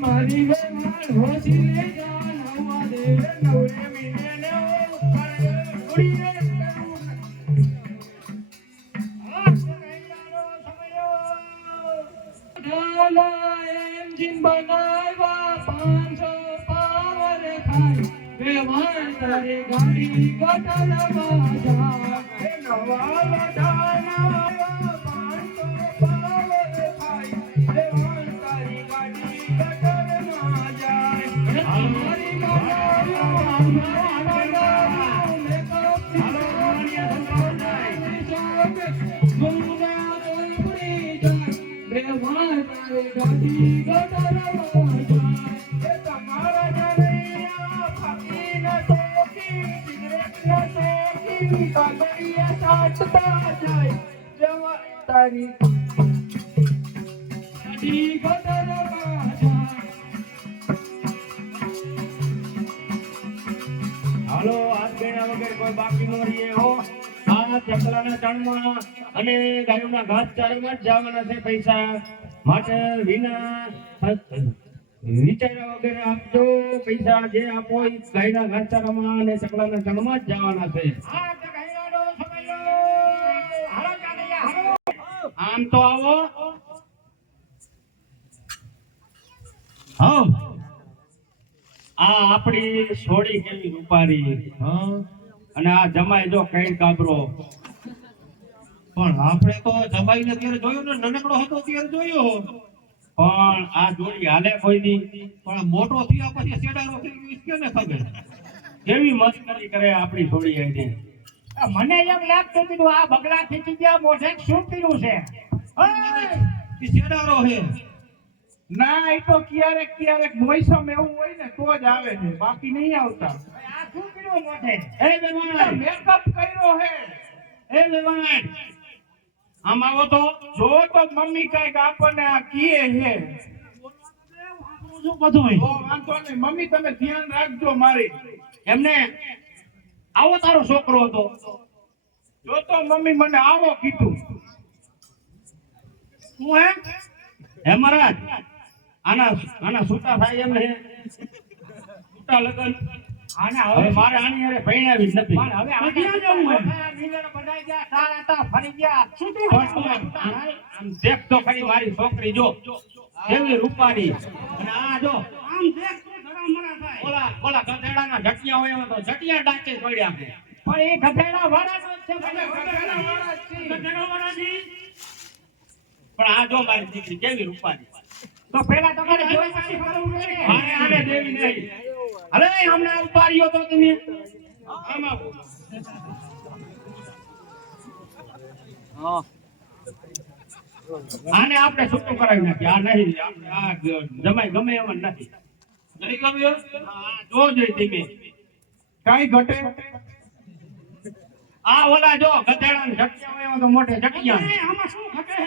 મારી હોશી લે જાન હવા દે નવરે મીને ને ઉડી રે એન્જિન બનાવ્યા 500 પાવર ખાય વેવાણ તારે ગાડી ગટરમાં જાય નવા વડાના 500 પાવર ખાય વેવાણ તારી ગાડી ગટરમાં જાય અમારી ગાડી ગટરમાં જાય તમારા જનૈયા ફકીના ટોકી સિગરેટના ટોકી કાગળિયા સાટતા જાય જવા તારી ગાડી ગટરમાં જાય હાલો હાથ ગણ્યા વગર કોઈ બાકી ન રહીએ હો આ ચકલાના ચણમાં અને ગાયોના ઘાસ ચારામાં જ જવાના છે પૈસા માટે વિના વિચાર્યા વગર આપજો પૈસા જે આપો એ ગાયના ઘાસચારામાં અને ચકલાના ચણમાં જ જવાના છે આમ તો આવો હા આ આપણી સોડી કેવી રૂપારી અને આ જમાઈ જો કઈ કાબરો પણ આપણે તો જમાઈને ત્યારે જોયો ને નાનકડો હતો ત્યારે જોયો પણ આ જોડી હાલે કોઈ દી પણ મોટો થયા પછી સેડારો થઈ ગયો કેને ખબર કેવી મસ્કરી કરે આપણી સોડી આઈને મને એમ લાગતું હતું આ બગલા થી ગયા મોઢે શું કર્યું છે એ સેડારો હે ના એ તો ક્યારેક મોસમ એવું હોય ને તો જ આવે છે બાકી નહીં આવતા આ શું કર્યું મોઢે એ વેવાણ મેકઅપ કર્યો હે એ વેવાણ આમ આવો તો જો તો મમ્મી કઈક આપણને આ કીએ હે શું બધું ઓ વાંધો નહીં મમ્મી તમે ધ્યાન રાખજો મારી એમને આવો તારો છોકરો હતો જો તો મમ્મી મને આવો કીધું શું હે મહારાજ આના છૂટા થાય એમ હે છૂટા લગન હવે મારે આની હારે ભણાવી જ નથી પણ હવે તો ક્યાં જવું હે નીલર બધાઈ ગયા સારા હતા ફરી ગયા છૂટું આમ દેખ તો ખરી મારી છોકરી જો કેવી રૂપારી અને આ જો આમ દેખ તો ઘણા મરા થાય ઓલા ગધેડાના ઝટિયા હોય એમાં તો ઝટિયા ડાકે પડ્યા છે પણ એ ગધેડા વાળાનો જ છે ગધેડા વાળા જી પણ આ જો મારી દીકરી કેવી રૂપારી તો પેલા તમારે જોઈ પછી કરવું પડે આને દેવી નહીં અરે હમણાં ઉતાર્યો તો તમે આમાં આને આપણે છૂટું કરાવી નાખી આ નહીં આ જમાઈ ગમે એમ નથી નહીં ગમ્યો આ જોજે ધીમે કઈ ઘટે આ ઓલા જો ગધેડા ને ઝટક્યા હોય એમાં તો મોટે ઝટક્યા આમાં શું ઘટે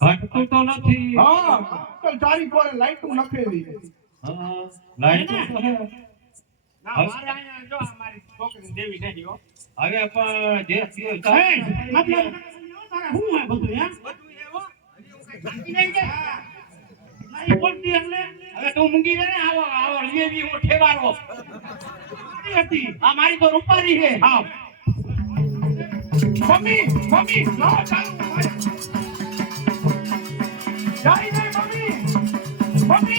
ઘટતું તો નથી હા તો ચારી કોરે લાઈટું નખેવી હા લાઈટ તો હે ના મારે અહીંયા જો મારી છોકરી દેવી નથી હો હવે પણ જે થયો મતલબ તારે શું હે બધું હે બધું એવો બાકી નહીં કે નહીં બોલતી એટલે હવે તું મૂંગી રે ને આવો લેવી હું ઠેવારો હતી આ મારી તો રૂપારી છે હા મમ્મી લો ચાલુ જાય ને મમ્મી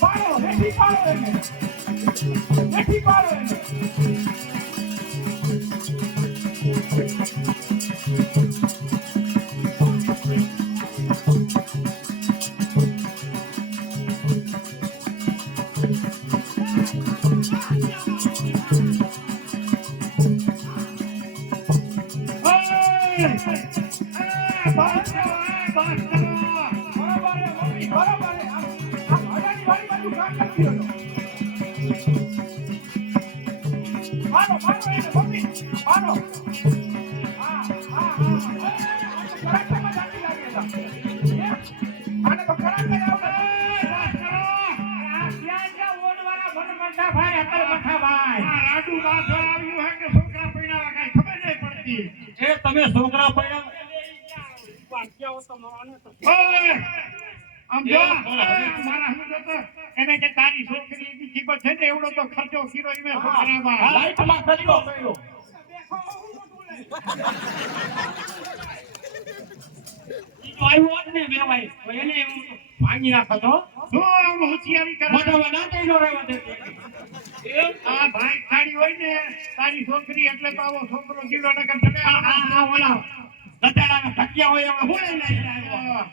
મારો મમ્મી પાડો હેઠી પાડો એને લાડુ બાથો આવ્યું હે કે હતી. એ તમે છોકરા પડ્યા ઓય! આમ જો, એ, મારા હમણાં તો એને કે તારી છોકરીની જીભ છે ને એવડો તો ખર્ચો કર્યો ઈમે છોકરામાં. લાઈટમાં ખર્ચો કર્યો. ઈ તો આવ્યો હોત ને વેવાય તો એને હું ભાંગી નાખત હો. જો આમ હોશિયારી કરે. મોઢામાં દાંતેય નો રહેવા દેતી. આ ભાઈ ખાડી હોય ને તારી છોકરી એટલે તો આવો છોકરો જીલો નગર તને આ ઓલા ગધેડાના ધક્યા હોય એવા બોલે ને એટલે આવ્યો.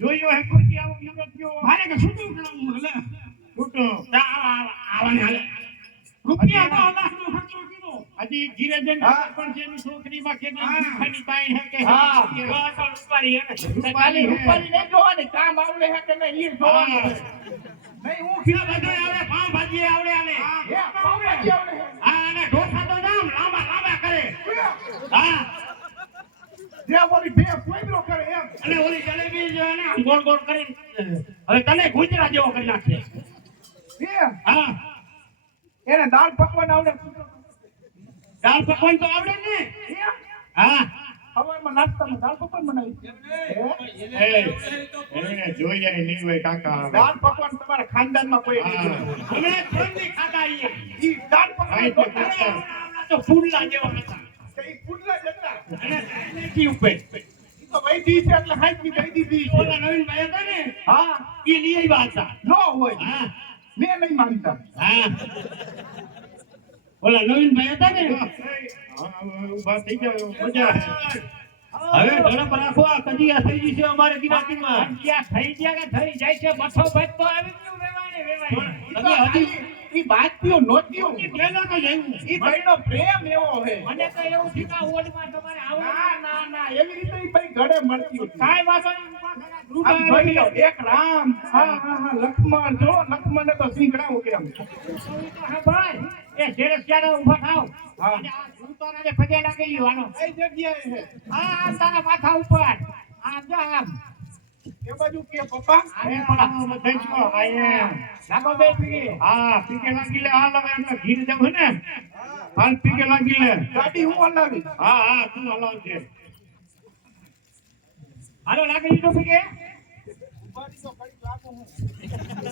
જોયો હે કોઈ આવો યુવતીઓ મારે કે છૂટું કરાવવું એટલે છૂટો. આવવાને હાલે. રૂપિયા તો લાખનો ખર્ચો કીધો. હજી ઘીરે જઈને હા. પણ છે એની છોકરીમાં કે હા. ખાની તાઈ હે કે હા. બસ આ રૂપારી હે ને. રૂપાલી રૂપાલી નહીં જોવાની, કામ આવડે હે કે નહીં ઈ જોવાનું છે. નહીં હું આ બધુંય આવડે, પાવભાજી આવડે આને. હે, પાવભાજી આવડે હે. આ અને ઢોસા તો જામ લાંબા લાંબા કરે. હા જે બોલી બે પોઈરો કરે એમ. અને ઓલી જલેબી જે ને આમ ગોળ ગોળ કરીને હવે તને ગુજરાત જેવો કરી નાખશે. બે હા એને દાળ પકવાન આવડે. દાળ પકવાન તો આવડે ને. એમ? હા સવારમાં નાસ્તામાં દાળ પકવાન બનાવી. હે? જોઈ જાય નહીં હોય કાકા દાળ પકવાન તમારા ખાનદાનમાં કોઈ નહીં જોયું. અમે ત્રણની ખાધા ઈએ. ઈ દાળ આઈ પકવાન તો અરે, તો ફૂલડા જેવા હતા. ઈ પુડલા જતા. અને મેથી ઉપર ઈ તો વૈધી છે એટલે હાચી કહી દીધી છે. ઓલા નવીનભાઈ હતા ને હા, ઈ લઈ આવ્યા હતા. ન હોય. હા મેં નહીં માનતા. હા ઓલા નવીનભાઈ હતા ને ઉભા થઈ જાવ મજા હવે ઝડપ રાખો, આ કજિયા થઈ ગઈ છે અમારે ગિરાકીમાં. ક્યાં થઈ ગયા કે થઈ જાય છે બસો બસ તો આવી ગયું વેવાય વેવાય. તમે હજી ઈ બાતતીઓ નોતીઓ. પેલો તો જયું. ઈ ભાઈનો પ્રેમ એવો છે. મને તો એવું થયું કે આ ઓડમાં તમારે આવું ના ના ના એવી રીતે ઈ ભાઈ ઘરે મળતી હતી. કાંઈ વાંધો નહીં. આમ ભાઈઓ એક રામ હા હા હા લક્ષ્મણ જો લક્ષ્મણને તો શીખડાવું કેમ. હા ભાઈ એ શેરસ ક્યારે ઊભા થાવ. હા. અને આ જૂતાને પગે લાગી લ્યો આનો. કઈ જગ્યાએ છે? આ તારા માથા ઉપર આમ જો આમ એ બાજુ કે પપ્પા આને પણ લાગો બે પીગે. હા પીકે લાગી લે હાલ હવે આપણે ઘીર જવું ને હાલ પીકે લાગી લે ગાડી હું હલાવી. હા હા તું હલાવજે હાલો લાગી લીધો પીગે.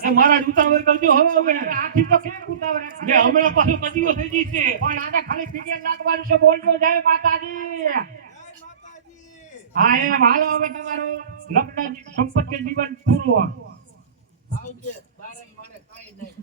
એ મારા જૂતા વગર કરજો હવે હવે. આથી તો કેમ ઉતાવળે જે હમણાં પાછું કજિયો થઈ ગઈ છે. પણ આને ખાલી પીગે લાગવાનું છે. બોલજો જય માતાજી. હા એમ હાલો હવે તમારું લગ્ન સંપત્તિ જીવન પૂરું. આવજે બારે મને કઈ નહીં.